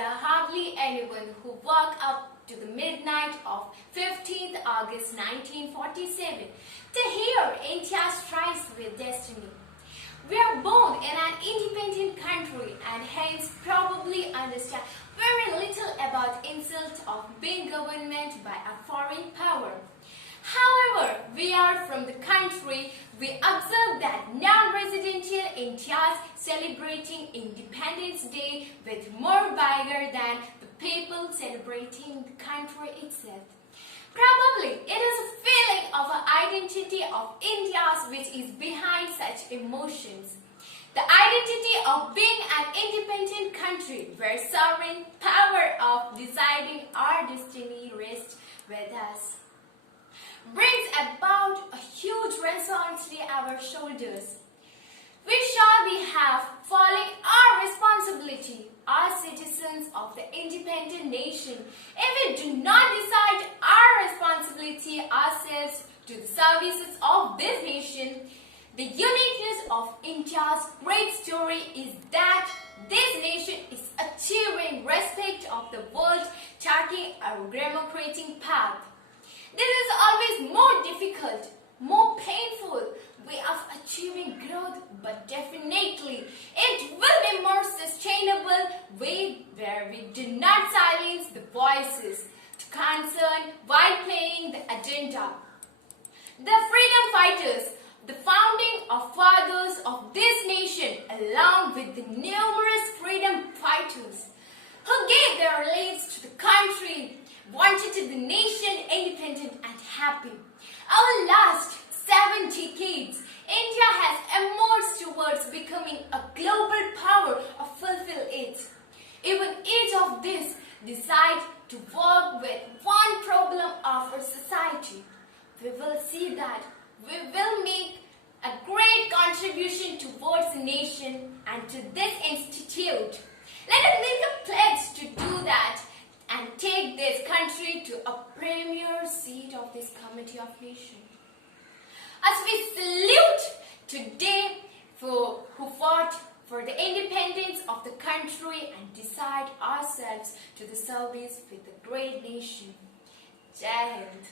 there hardly anyone who woke up to the midnight of 15th August 1947 to hear India strikes with destiny. We are born in an independent country and hence probably understand very little about insult of being governed by a foreign power. However, we are from the country, we observe that non-residential Indians celebrating Independence Day with more vigor than the people celebrating the country itself. Probably it is a feeling of an identity of India's which is behind such emotions. The identity of being an independent country where sovereign power of deciding our destiny rests with us brings about a huge responsibility on our shoulders. We shall be have falling our responsibility as citizens of the independent nation if we do not decide our responsibility ourselves to the services of this nation. The uniqueness of India's great story is that this nation is achieving respect of the world, taking a democratic path. This is always more difficult, more painful way of achieving growth, but definitely it will be more sustainable way where we do not silence the voices to concern while playing the agenda. The freedom fighters, the founding of fathers of this nation, along with the numerous freedom fighters who gave their lives to the country, wanted the nation independent and happy. Our last 7 decades, India has emerged towards becoming a global power to fulfill it. Even each of these decide to work with one problem of our society. We will see that we will make a great contribution towards the nation and to this institute. Let us make a pledge to do that and take this country to a premier seat of this Committee of Nations. As we salute today who fought for the independence of the country and decide ourselves to the service with the great nation. Jai Hind.